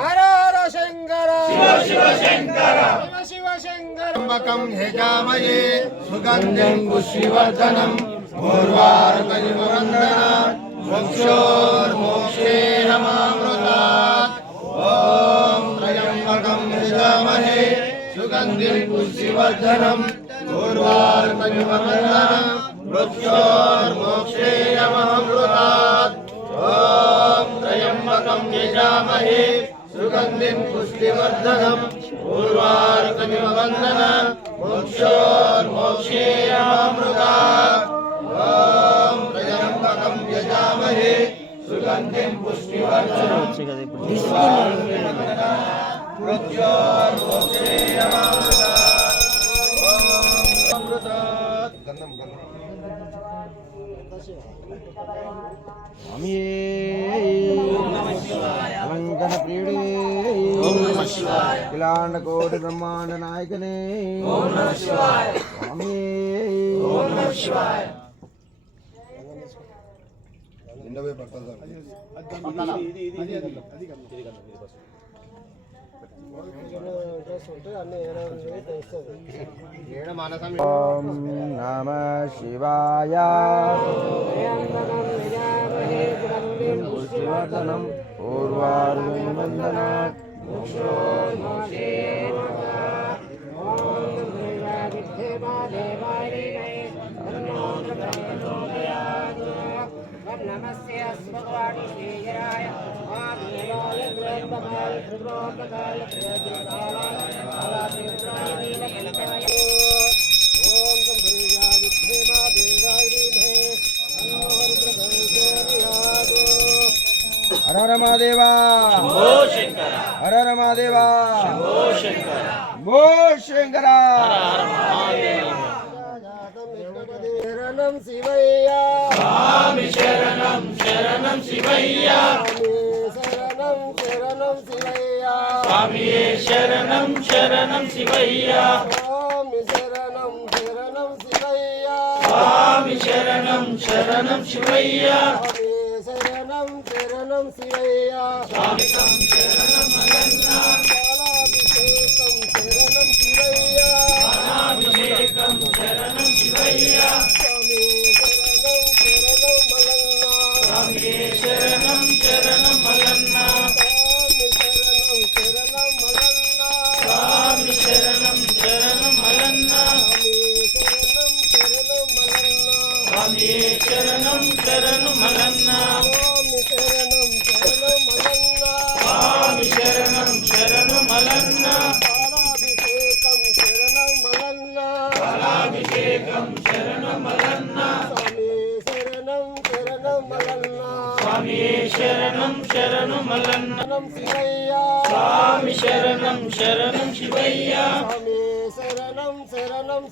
ಹರ ಹರ ಶಂಕರ ಶಿವ ಶಿವ ಶಂಕರ त्वकं हेजामये सुगन्धिं पुष्यवर्धनम् पूर्वार्तयुवन्दनात् मोक्षोर्मोक्षे नमामृतात् ॐ त्र्यम्बकं हेजामहे सुगन्धिं पुष्यवर्धनम् पूर्वार्तयुवन्दनात् वृक्षोर्मोक्षे नमामृतात् पुष्पं यजामहे सुगन्धिं पुष्टिवर्धनम्। पूर्वार्कमिव वन्दन। मोक्षोर्मोक्षेयामृता ॐ प्रजम्बकं यजामहे सुगन्धिं पुष्टिवर्धनम्। मोक्षोर्मोक्षेयामृता गन्धं। गन्धम् అలంకన ప్రియుడే ఇలాండ కోటి బ్రహ్మాండ నాయకనే ఎండవే పట్టాలి ఓం నమ శివాయ పుష్టివర్ధనం పూర్వార్వందనాత్ नमस्ते अस्मद्वाणीश्वराय ओम गंभीरा विद्ये मा देवाय धीमहे तन्नो रुद्रः हर हर महादेवा शंभो शंकर हर हर महादेवा शंभो शंकर शंभो शंकर हर हर महादेवा శరణం శివయ్య. స్వామి శరణం శరణం శివయ్య. శరణం శరణం శివయ్య. స్వామియే శరణం శరణం శివయ్య. స్వామి శరణం శరణం శివయ్య. స్వామి శరణం శరణం శివయ్య. స్వామి శరణం శరణం శివయ్య. స్వామికం శరణం పాలాభిషేకం శరణం శివయ్య. శరణం శివయ్య. స్వామి శరణం శరణం మలన్న స్వామియే శరణం శరణం మల్లన్న స్వామి శరణం శరణం మలన్న స్వామి శరణం శరణం మల్లన్న స్వామి శరణం స్వామి శరణం శరణం మలన్న. స్వామి శరణం శరణం శరణం శివయ్య. శరణం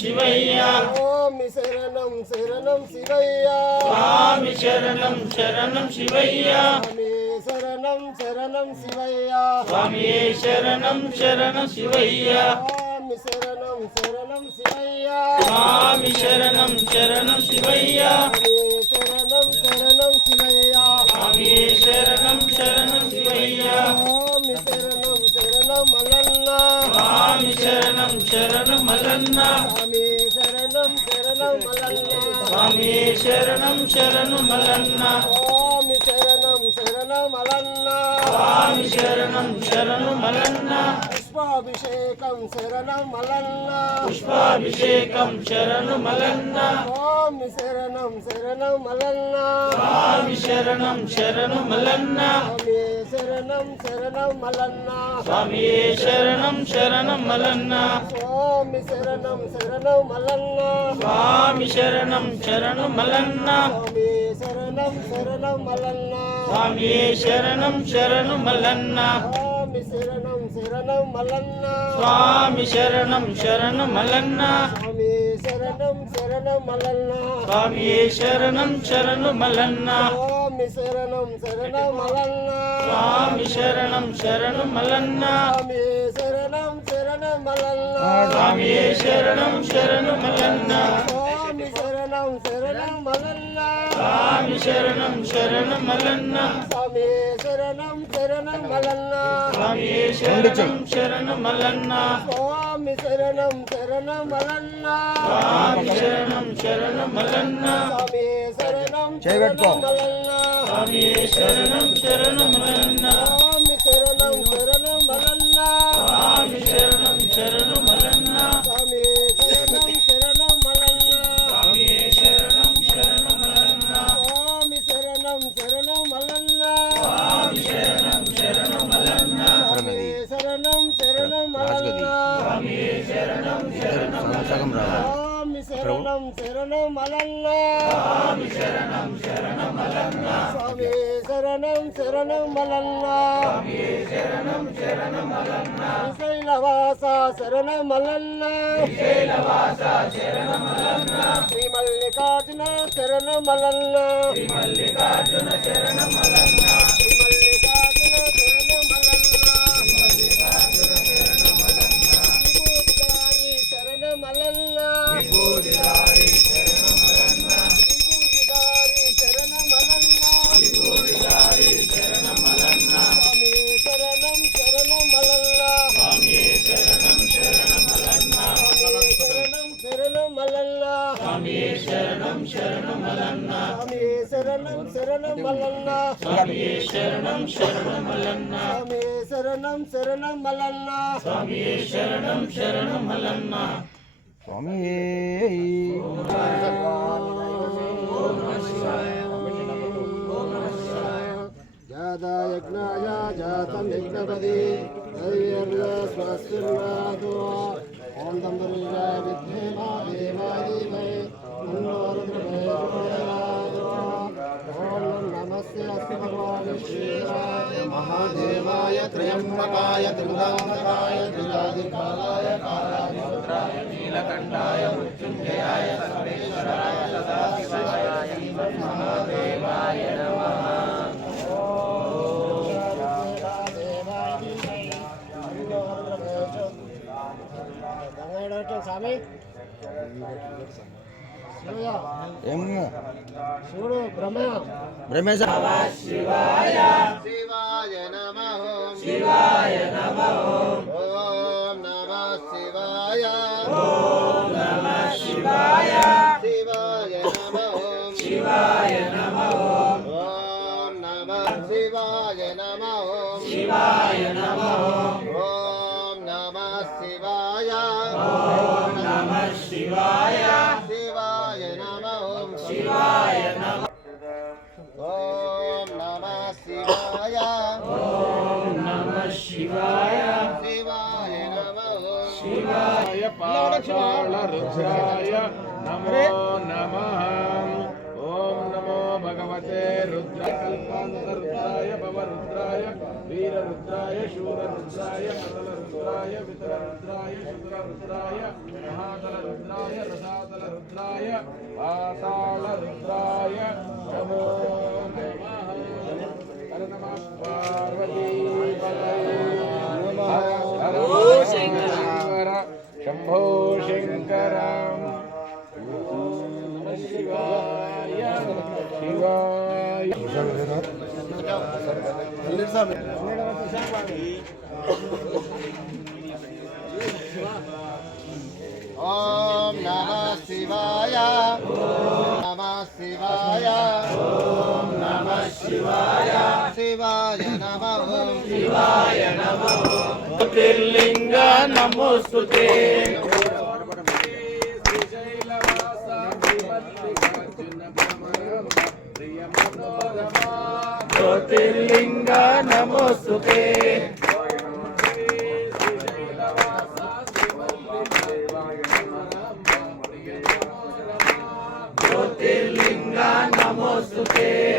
శివయ్య. స్వామి శరణం శరణం శివయ్య. స్వామి శరణం శరణం శివయ్య. శరణం శరణం శివయ్య. స్వామి శరణం శరణం శివయ్య. స్వామి శరణం శరణం శివయ్య. స్వామి శరణం శరణం శివయ్య. స్వామి శరణం శరణం శివయ్య. స్వామి శరణం శరణం శివయ్య స్వామి శరణం శరణం మల్లన్న స్వామి శరణం శరణం మల్లన్న స్వామి శరణం శరణం మల్లన్న స్వామి శరణం శరణం మల్లన్న స్వామి శరణం శరణం మల్లన్న పుష్పాభిషేకం శరణం మల్లన్న పుష్పాభిషేకం శరణం మల్లన్న స్వామి శరణం శరణం మల్లన్న స్వామి శరణం శరణం మల్లన్న స్వామి శరణం శరణం మల్లన్న స్వామి శరణం శరణం మల్లన్న స్వామి శరణం శరణం మల్లన్న స్వామి శరణం శరణం మల్లన్న స్వామి శరణం శరణం మల్లన్న స్వామి శరణం శరణం మల్లన్న స్వామి శరణం శరణం మల్లన్న. స్వామి శరణం శరణం మల్లన్న. స్వామి శరణం శరణు మల్లన్న. స్వామి శరణం శరణం మల్లన్న. స్వామి శరణం శరణు మల్లన్న. స్వామి శరణం శరణం మల్లన్న. స్వామి శరణం శరణు మల్లన్న. స్వామి శరణం శరణం మల్లన్న. స్వామి శరణం శరణు మల్లన్న. స్వామి శరణం శరణం మల్లన్న. స్వామి శరణం శరణు మల్లన్న. స్వామి శరణం శరణం మల్లన్న. స్వామి శరణం శరణు మల్లన్న. స్వామి శరణం చేయి పెట్టుకో. శరణం మల్లన్న. స్వామి శరణం శరణు మల్లన్న. స్వామి శరణం శరణం మల్లన్న. స్వామి శరణం శరణు స్వామి శరణం శరణ మల్లన్న. శరణం శరణం శ్రీశైలవాస శరణం శ్రీ మల్లికార్జున శరణం మల్లన్న. శరణం శరణు స్వామి శరణం శరణం మల్లన్న స్వామి శరణం శరణు మల్లన్న స్వామి శరణం శరణం మల్లన్న స్వామి. స్వామి జాతయజ్ఞాయ జాతం యజ్ఞపది దైవ్యర్యస్మస్తిర్వాదో ఓం దంబరీరాయ విద్మేమా దేవాదీమై తన్నో రుద్రమేశ్వరాదో ఓం నమస్తే అస్తు భగవాన్ శ్రీరాయ మహాదేవాయ త్రయంబకాయ త్రిగుణాంతకాయ త్రిజాదికాలాయ కాలాధిపత్రాయ నీలకంఠాయ ఏం? శివుడు బ్రహ్మ బ్రహ్మేశ. శివాయ నమః. శివాయ నమః. ఓం నమః శివాయ. ఓం నమః శివాయ. శివాయ నమః. శివాయ నమః. ఓం నమః శివాయ నమః. శివాయ నమః. శివాయ శివాయ నమః శివాయ పాతాళరుద్రాయ నమో నమః. ఓం నమో భగవతే రుద్రకల్పాంతరుద్రాయ భవరుద్రాయ వీరరుద్రాయ శూరరుద్రాయ కదలరుద్రాయ వితరరుద్రాయ శుద్రరుద్రాయ మహాతలరుద్రాయ రసాతలరుద్రాయ పాతాళరుద్రాయ. నమో నమః. హర నమః. పార్వతీ. శంకర. శంభో శంకర. శివాయ శివాయ ఓం నమః శివాయ. నమః శివాయ. ఓం నమః శివాయ. శివాయ నమః. శివాయ నమః. జ్యోతిర్లింగ నమోస్తుతే. జ్యోతిర్లింగ నమోస్తుతే. జ్యోతిర్లింగ నమోస్తుతే.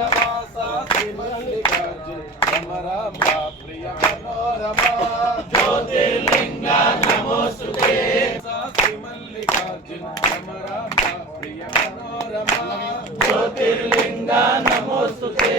శ్రీనివాస శ్రీమల్లికార్జున రమరామ ప్రియ మనోరమ జ్యోతిర్లింగ నమోస్తుతే శ్రీమల్లికార్జున రమరామ ప్రియ మనోరమ జ్యోతిర్లింగ నమోస్తుతే.